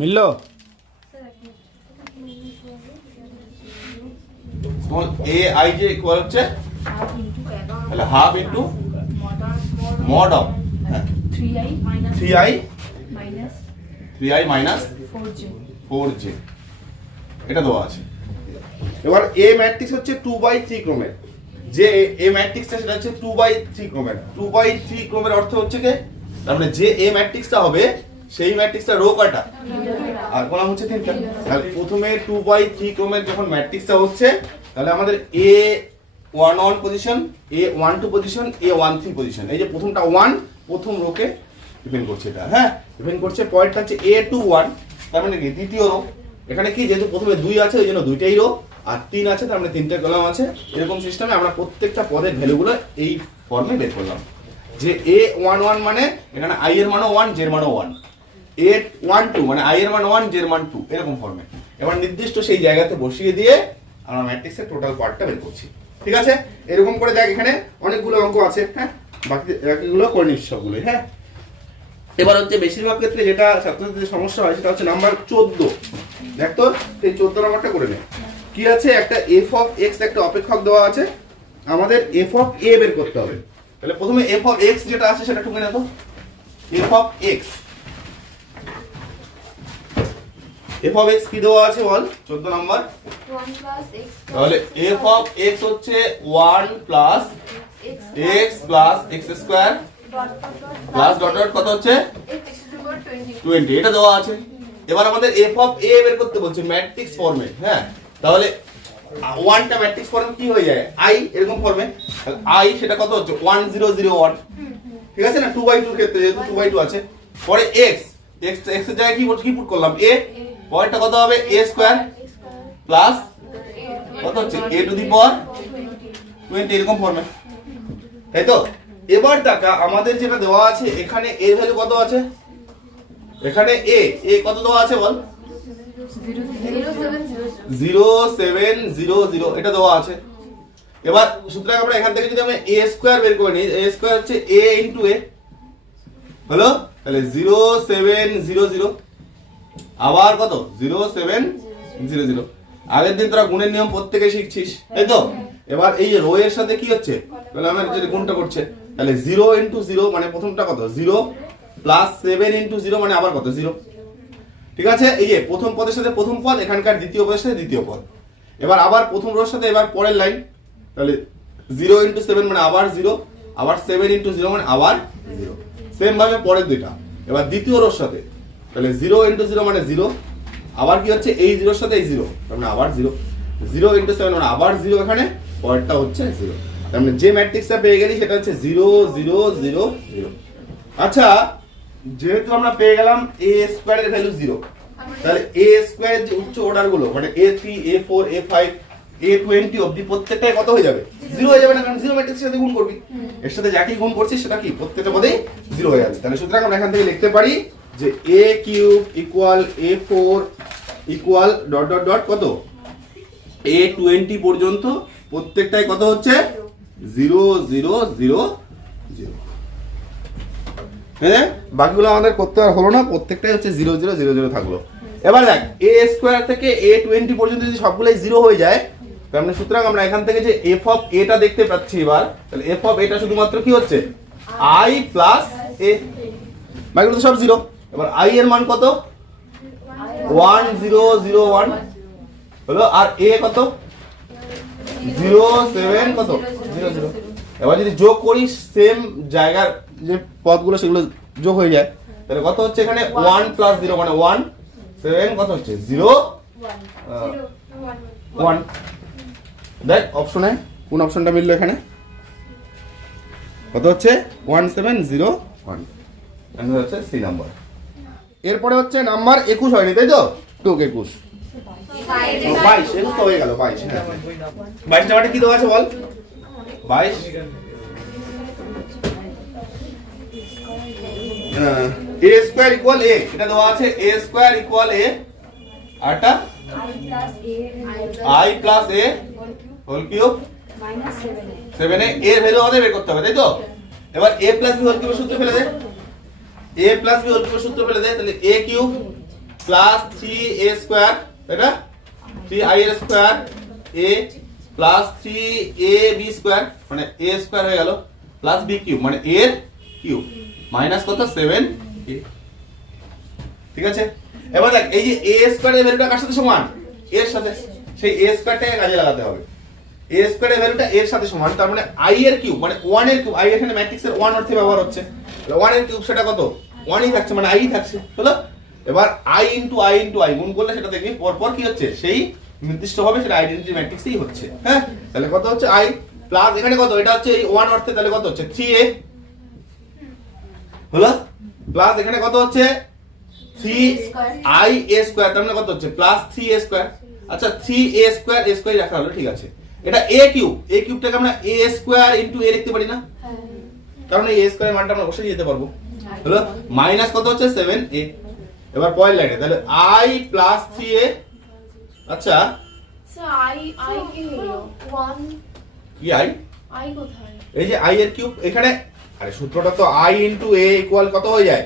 মিললো? A I যে equal হচ্ছে? তাহলে half into mod of three I three I minus four J এটা দেওয়া আছে। এবার এ ম্যাট্রিক্স হচ্ছে টু বাই থ্রি ক্রমের। যে এ ম্যাট্রিক্সটা সেটা হচ্ছে টু বাই থ্রি ক্রমের। টু বাই থ্রি ক্রমের অর্থ হচ্ছে কি? তার মানে যে এ ম্যাট্রিক্সটা হবে সেই ম্যাট্রিক্সটা রো কয়টা? আর কলাম হচ্ছে তিনটা। তাহলে প্রথমে টু বাই থ্রি ক্রমের যখন ম্যাট্রিক্সটা হচ্ছে, তাহলে আমাদের A one one position A one two position A one three position এই যে প্রথমটা ওয়ান প্রথম রোকে ডিপেন্ড করছে এটা হ্যাঁ? ডিপেন্ড করছে পয়েন্টটা হচ্ছে এ টু ওয়ান তার মানে কি? দ্বিতীয় রো এখানে কি? যেহেতু প্রথমে দুই আছে, ওই জন্য দুইটাই রো আর তিন আছে, তার মানে তিনটে কলাম আছে। এরকম সিস্টেমে আমরা প্রত্যেকটা পদের ভ্যালুগুলো এই ফর্মে বের করলাম। যে এ ওয়ান ওয়ান মানে এখানে আই এর মানও ওয়ান জের মানও ওয়ান এ ওয়ান টু মানে আই এর মান ওয়ান জের মান টু এরকম ফর্মে এবার নির্দিষ্ট সেই জায়গাতে বসিয়ে দিয়ে আমরা ম্যাট্রিক্সের টোটাল পার্টটা বের করছি। ঠিক আছে? এরকম করে দেখ এখানে অনেকগুলো অঙ্ক আছে হ্যাঁ? বাকি করে নিচ্ছি সবগুলো হ্যাঁ? এবার হচ্ছে বেশিরভাগ ক্ষেত্রে যেটা ছাত্রছাত্রীদের সমস্যা হয়, সেটা হচ্ছে নাম্বার চোদ্দ। দেখ তো এই চোদ্দ নাম্বারটা করে নে। কি আছে? একটা এফ অফ এক্স একটা অপেক্ষক দেওয়া আছে। আমাদের এফ অফ এ বের করতে হবে। তাহলে প্রথমে এফ অফ এক্স যেটা আছে সেটা টুকে না F of X F of X কি দেওয়া আছে বল? চোদ্দ নাম্বার। তাহলে এফ অফ এক্স হচ্ছে one plus X plus X square plus dot dot কত হচ্ছে? টোয়েন্টি এটা দেওয়া আছে। এবার আমাদের এফ অফ এ বের করতে বলছে ম্যাট্রিক্স ফর্মে হ্যাঁ? তাহলে ওয়ানটা ম্যাট্রিক্স ফর্মে কি হয়ে যায়? আই এরকম ফর্মে আই সেটা কত হচ্ছে? ওয়ান জিরো জিরো ওয়ান ঠিক আছে না? টু বাই টুর ক্ষেত্রে যেহেতু টু বাই টু আছে। পরে এক্স এক্স এক্সের জায়গায় কি কি পুট করলাম? এ পরেরটা কত হবে? এ স্কোয়ার প্লাস কত হচ্ছে? এ টু দি পাওয়ার টোয়েন্টি এরকম ফর্মে তাই তো? এবার দেখা, আমাদের যেটা দেওয়া আছে, এখানে এ ভ্যালু কত আছে? এখানে এ এ কত দেওয়া আছে বল? জিরো সেভেন জিরো জিরো এটা দেওয়া আছে। এবার সুতরাং আমরা এখান থেকে যদি আমরা এ স্কোয়ার বের করে নিই এ স্কোয়ার হচ্ছে এ ইন্টু এ হলো? তাহলে জিরো সেভেন জিরো জিরো আবার কত? Zero, seven, zero zero. আগের দিন তোরা গুণের নিয়ম প্রত্যেকে শিখছিস, তাই তো? এবার এই রো এর সাথে কি হচ্ছে? তাহলে আমার গুণটা করছে, তাহলে জিরো ইন্টু জিরো মানে প্রথমটা কত? Zero plus seven into zero মানে আবার কত? জিরো। ঠিক আছে? এই যে প্রথম পদের সাথে প্রথম পদ, এখানকার দ্বিতীয় পদের সাথে দ্বিতীয় পদ। এবার আবার প্রথম রোর সাথে এবার পরের লাইন তাহলে জিরো ইন্টু সেভেন মানে আবার জিরো, আবার সেভেন ইন্টু জিরো মানে আবার জিরো। সেম ভাবে পরের দুইটা। এবার দ্বিতীয় রোর সাথে। তাহলে জিরো ইন্টু জিরো মানে জিরো আবার কি হচ্ছে? এই জিরোর সাথে এই জিরো তার মানে আবার জিরো জিরো ইন্টু সেভেন মানে আবার জিরো এখানে পরেরটা হচ্ছে জিরো তার মানে যে ম্যাট্রিক্সটা পেয়ে গেলি সেটা হচ্ছে জিরো জিরো জিরো জিরো আচ্ছা যেহেতু আমরা পেয়ে গেলাম এ স্কোয়ারের ভ্যালু জিরো তাহলে এ স্কোয়ারের যে উচ্চ অর্ডারগুলো মানে A three A four A five A twenty অব্দি প্রত্যেকটাই কত হয়ে যাবে? জিরো হয়ে যাবে না কারণ জিরো ম্যাট্রিক্সের সাথে গুণ করবি। এর সাথে যাকেই গুণ করছিস সেটা কি? প্রত্যেকটা পদেই জিরো হয়ে যাবে। তাহলে সুতরাং আমরা এখান থেকে লিখতে পারি যে A cube equal A four equal dot dot dot কত? এ টোয়েন্টি পর্যন্ত প্রত্যেকটাই কত হচ্ছে? জিরো জিরো জিরো জিরো হ্যাঁ? বাকিগুলো আমাদের করতে আর হলো না প্রত্যেকটাই হচ্ছে জিরো জিরো জিরো জিরো থাকল। এবার দেখ এ স্কোয়ার থেকে এ টোয়েন্টি পর্যন্ত যদি সবগুলোই জিরো হয়ে যায় মানে সুতরাং আমরা এখান থেকে যে এফ অফ এটা দেখতে পাচ্ছি এবার তাহলে এফ অফ এটা শুধুমাত্র কি হচ্ছে? আই প্লাস এ বাকিগুলো তো সব জিরো এবার আই এর মান কত? ওয়ান জিরো জিরো ওয়ান হলো আর এ কত? জিরো সেভেন কত? জিরো জিরো এবার যদি যোগ করি সেম জায়গার যে পদগুলো, সেগুলো যোগ হয়ে যায়, তাহলে কত হচ্ছে এখানে? ওয়ান প্লাস জিরো মানে ওয়ান সেভেন কত হচ্ছে? জিরো ওয়ান দেখ অপশনে কোন অপশনটা মিললো এখানে? কত হচ্ছে? ওয়ান সেভেন জিরো ওয়ান হচ্ছে সি নাম্বার এরপরে হচ্ছে নাম্বার একুশ হয়নি, তাই তো? টুক একুশ। বাইশ, একুশ তো হয়ে গেল, বাইশ হ্যাঁ। বাইশ নাম্বারটা কি দেওয়া আছে বল? বাইশ। এ স্কোয়ার ইকুয়াল এ, এটা দেওয়া আছে এ স্কোয়ার ইকুয়াল এ, আরটা? I plus A, whole cube. Seven A এর ভ্যালু আমাদের বের করতে হবে, তাই তো? এবার এ প্লাস বি হোল কিউবের সূত্র ফেলে দে। এ প্লাস সূত্র ফেলে দে তাহলে cube plus square three I এর স্কোয়ার প্লাস স্কোয়ার মানে স্কোয়ার হয়ে গেল প্লাস কিউব মানে এর কিউব মাইনাস কত? ঠিক আছে? এবার দেখ, এই যে এ স্কোয়ারের ভ্যালুটা কার সাথে সমান? এর সাথে, সেই এ স্কোয়ারটাকে কাজে লাগাতে হবে। এ স্কোয়ারের ভ্যালুটা এর সাথে সমান, তার মানে আই এর কিউব মানে ওয়ানের কিউব আই এখানে ম্যাট্রিক্সের ওয়ান অর্থে ব্যবহার হচ্ছে। ওয়ানের কিউব সেটা কত? ওয়ানই থাকছে মানে আই থাকছে, হলো? এবার I into I into I গুণ করলে সেটা দেখবি, পরপর কি হচ্ছে? সেই নির্দিষ্ট হবে সেটা আইডেন্টিটি ম্যাট্রিক্সই হচ্ছে হ্যাঁ? তাহলে কত হচ্ছে? আই প্লাস এখানে কত? এটা হচ্ছে এই ওয়ান অর্থে তাহলে কত হচ্ছে? থ্রি এ হলো? প্লাস এখানে কত হচ্ছে? থ্রি আই এ স্কোয়ার মানে কত হচ্ছে? প্লাস থ্রি এ স্কোয়ার আচ্ছা three A square A square রাখা হলো, ঠিক আছে। এটা এ কিউব এ কিউবটাকে আমরা এ স্কোয়ার ইন্টু এ লিখতে পারি না? কারণ এই এ স্কোয়ার মানটা আমরা বসে দিতে পারব। হলো মাইনাস কত হচ্ছে? সেভেন এ এবার পয়েন্ট লাইনে তাহলে আই প্লাস থ্রি এ আচ্ছা। কি হলো? ওয়ান কি আই এই যে আই এর কিউব এখানে আরে সূত্রটা তো আই ইন্টু এ ইকুয়াল কত হয়ে যায়?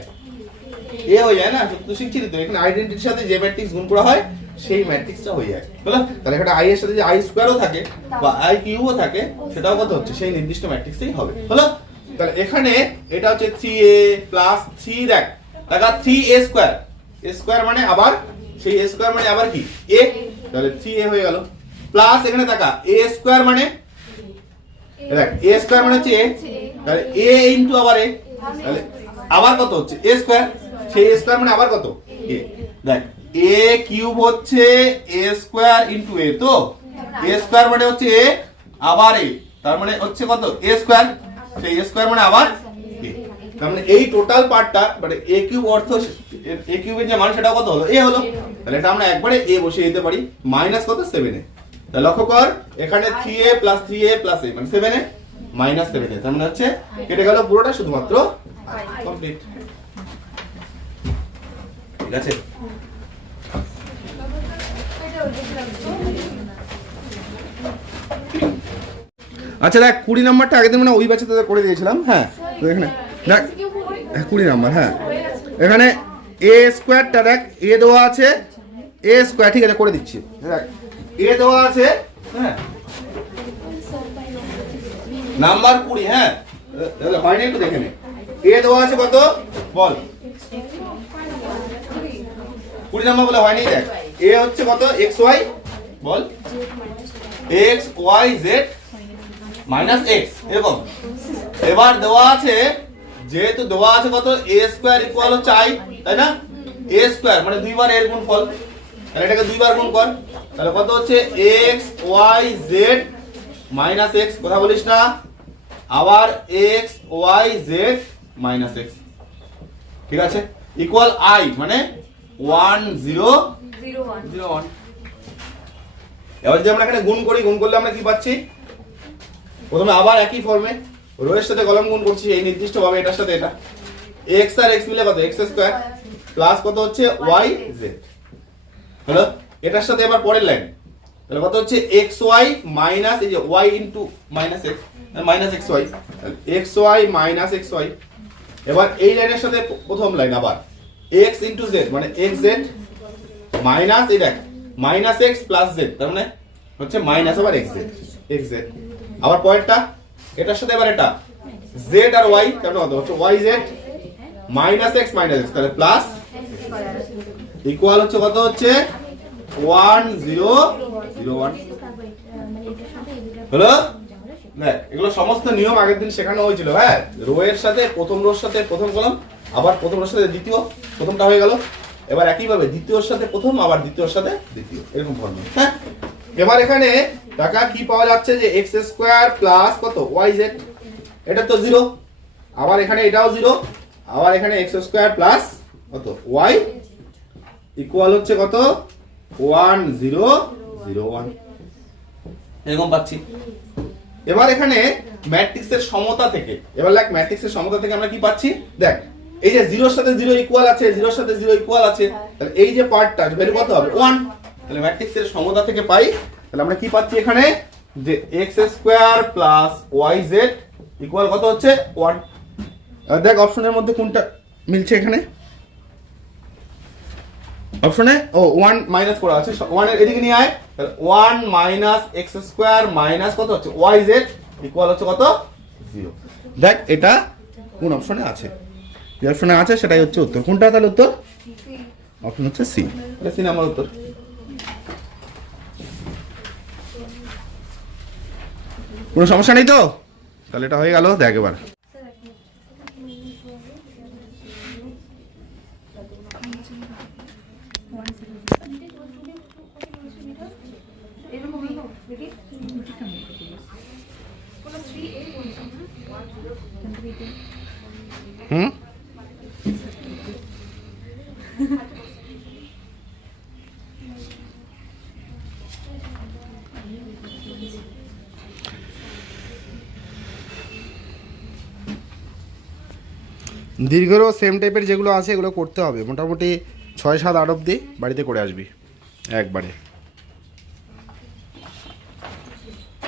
এ হয়ে যায় না? সূত্র শিখছি তো এখানে আইডেন্টিটির সাথে যে ম্যাট্রিক্স গুণ করা হয় সেই ম্যাট্রিক্সটা হয়ে যায়। বুঝলো তাহলে এখানে আই এর সাথে যে আই স্কোয়ারও থাকে বা আই কিউবও থাকে সেটাও কত হচ্ছে? সেই নির্দিষ্ট ম্যাট্রিক্সেই হবে। হলো তাহলে এখানে এটা হচ্ছে থ্রি এ প্লাস থ্রি দেখ দেখা three A square A square মানে আবার সেই স্কোয়ার মানে আবার কি? এ তাহলে থ্রি এ হয়ে গেল। প্লাস এখানে দেখা এ স্কোয়ার মানে? দেখ এ স্কোয়ার মানে হচ্ছে এ তাহলে এ ইন্টু আবার এ তাহলে আবার কত হচ্ছে? এ স্কোয়ার সেই স্কোয়ার মানে আবার কত? এ দেখ এ কিউব হচ্ছে এ স্কোয়ার ইন্টু এ তো? এ স্কোয়ার মানে হচ্ছে এ আবার এ তার মানে হচ্ছে কত? এ স্কোয়ার সেই এ স্কোয়ার মানে আবার এ তার মানে এই টোটাল পার্টটা মানে এ কিউব অর্থ এ কিউবের যে মান সেটা কত হলো? এ হলো। তাহলে এটা আমরা একবারে এ বসিয়ে দিতে পারি। মাইনাস কত? সেভেনে তাহলে লক্ষ্য কর, এখানে three A plus three A plus A মানে seven A minus seven A তার মানে হচ্ছে, কেটে গেল পুরোটা শুধুমাত্র কমপ্লিট ঠিক আছে? আচ্ছা দেখ কুড়ি নাম্বারটা আগের দিন মানে ওই তোদের করে দিয়েছিলাম হ্যাঁ তো এখানে দেখ হ্যাঁ, কুড়ি নাম্বার হ্যাঁ। এখানে এ স্কোয়ারটা দেখ এ দেওয়া আছে এ স্কোয়ার ঠিক আছে করে দিচ্ছি। দেখ এ দেওয়া আছে হ্যাঁ। নাম্বার কুড়ি হ্যাঁ। হয়নি একটু দেখে নে। এ দেওয়া আছে কত? বল। কুড়ি নাম্বার বলে হয়নি দেখ। এ হচ্ছে কত? এক্স ওয়াই বল। X Y Z minus X এরকম। এবার দেওয়া আছে যেহেতু দেওয়া আছে কত? এ স্কোয়ার ইকুয়াল হচ্ছে আই তাই না? এ স্কোয়ার মানে দুইবার এর গুণ ফল তাহলে এটাকে দুইবার গুণ কর। তাহলে কত হচ্ছে? X Y Z minus X কথা বলিস না। আবার X Y Z minus X. ঠিক আছে? ইকুয়াল আই মানে one zero zero one. Zero one. এবার যদি আমরা এখানে গুণ করি গুণ করলে আমরা কি পাচ্ছি? প্রথমে আবার একই ফর্মে রোয়ের সাথে কলম গুণ করছি, এই নির্দিষ্ট ভাবে এটার সাথে এটা। এক্স আর এক্স মিলে কত? এক্স স্কোয়ার প্লাস কত হচ্ছে ওয়াই জেড হলো? এটার সাথে এবার পরের লাইন তাহলে কত হচ্ছে? এক্স ওয়াই মাইনাস এই যে Y into minus X minus X Y X Y minus X Y এবার এই লাইনের সাথে প্রথম লাইন আবার। এক্স ইন্টু জেড মানে এক্স জেড মাইনাস এই দেখ মাইনাস এক্স প্লাস জেড তার মানে হচ্ছে মাইনাস আবার এক্স জেড এক্স জেড আবার পয়েন্টটা? এটার সাথে এবার এটা। জেড আর ওয়াই কেমন কত হচ্ছে Y Z minus X minus X তাহলে প্লাস ইকুয়াল হচ্ছে কত হচ্ছে? ওয়ান জিরো জিরো ওয়ান হলো? দেখ, এগুলো সমস্ত নিয়ম আগের দিন শেখানো হয়েছিল হ্যাঁ? রো এর সাথে, প্রথম রোর সাথে প্রথম কলম আবার প্রথম রোর সাথে দ্বিতীয়, প্রথমটা হয়ে গেল। এবার একইভাবে দ্বিতীয়র সাথে প্রথম, আবার দ্বিতীয়র সাথে দ্বিতীয়, এরকম ফর্মে হ্যাঁ? এবার এখানে টাকা কি পাওয়া যাচ্ছে যে এক্স স্কোয়ার প্লাস কত? ওয়াই জেড এটা তো জিরো আবার এখানে এটাও জিরো আবার এখানে এক্স স্কোয়ার প্লাস কত? ওয়াই ইকুয়াল হচ্ছে কত? ওয়ান জিরো জিরো ওয়ান এরকম পাচ্ছি। এবার এখানে ম্যাট্রিক্সের সমতা থেকে এবার লাইক ম্যাট্রিক্সের সমতা থেকে আমরা কি পাচ্ছি? দেখ এই যে জিরোর সাথে জিরো ইকুয়াল আছে জিরোর সাথে জিরো ইকুয়াল আছে তাহলে এই যে পার্টটা ভ্যালু কত হবে? ওয়ান তাহলে ম্যাট্রিক্সের সমতা থেকে পাই তাহলে আমরা কি পাচ্ছি এখানে? যে X square plus Y Z equal কত হচ্ছে? ওয়ান দেখ অপশনের মধ্যে কোনটা মিলছে এখানে। অপশনে ও ওয়ান মাইনাস করা আছে। ওয়ানের এদিকে নিয়ে আয়। তাহলে one minus X square minus কত হচ্ছে? ওয়াই জেড ইকুয়াল হচ্ছে কত? জিরো দেখ এটা কোন অপশনে আছে। যে অপশনে আছে সেটাই হচ্ছে উত্তর। কোনটা তাহলে উত্তর? অপশন হচ্ছে সি সি নাম্বার উত্তর। কোনো সমস্যা নেই তো? তাহলে এটা হয়ে গেল দেখ এবার। দীর্ঘরও সেম টাইপের যেগুলো আছে, এগুলো করতে হবে। মোটামুটি ছয় সাত আট অব্দি বাড়িতে করে আসবি, একবারে।